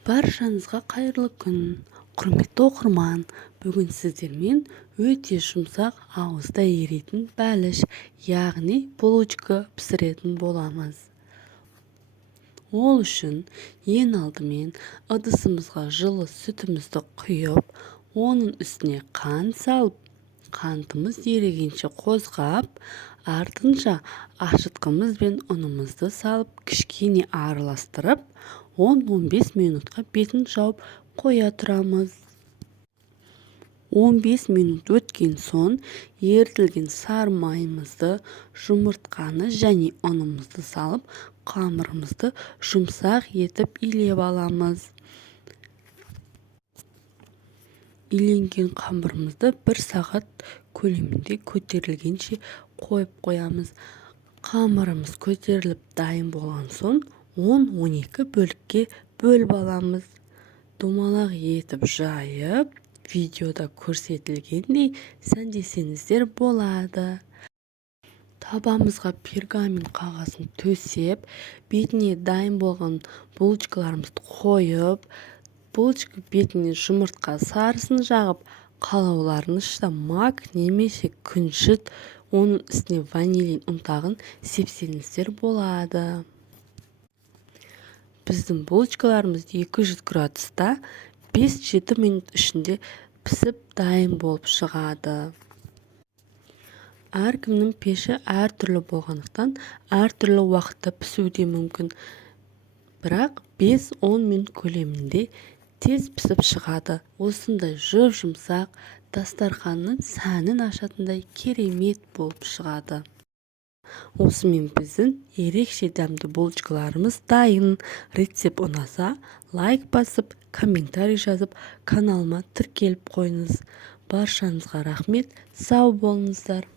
Баршаңызға қайырлы күн, құрметті оқырман. Бүгін сіздермен өте жұмсақ ауызда еритін бәліш, яғни булочка пісіретін боламыз. Ол үшін ең алдымен ыдысымызға жылы сүтімізді құйып, оның үстіне қант салып, қантымыз ерігенше қозғап, артынша ашытқымыз бен ұнымызды салып, кішкене араластырып, 10-15 минутқа бетін жауып қоя тұрамыз. 15 минут өткен соң ерітілген сары майымызды, жұмыртқаны және ұнымызды салып, қамырымызды жұмсақ етіп илеп аламыз. Иленген қамырымызды 1 сағат көлемінде көтерілгенше қойып қоямыз. Қамырымыз көтеріліп дайын болған соң 10-12 бөлікке бөліп аламыз. Домалақ етіп жайып, видеода көрсетілгендей сәндесеңіздер болады. Табамызға пергамент қағазын төсеп, бетіне дайын болған булочкаларымызды қойып, булочка бетіне жұмыртқа сарысын жағып, қалауларыңызша мак немесе күнжіт, оның үстіне ванилин ұнтағын сепсеңіздер болады. Біздің булочкаларымыз 200 градуста 5-7 минут ішінде пісіп дайын болып шығады. Әркімнің пеші әртүрлі болғандықтан, әртүрлі уақытта пісуі мүмкін. Бірақ 5-10 минут көлемінде тез пісіп шығады. Осындай жұмсақ, дастарханның сәнін ашатындай керемет болып шығады. Осымен біздің ерекше дәмді булочкаларымыз дайын. Рецепт ұнаса, лайк басып, комментарий жазып, каналыма тіркеліп қойыңыз. Баршаңызға рахмет, сау болыңыздар.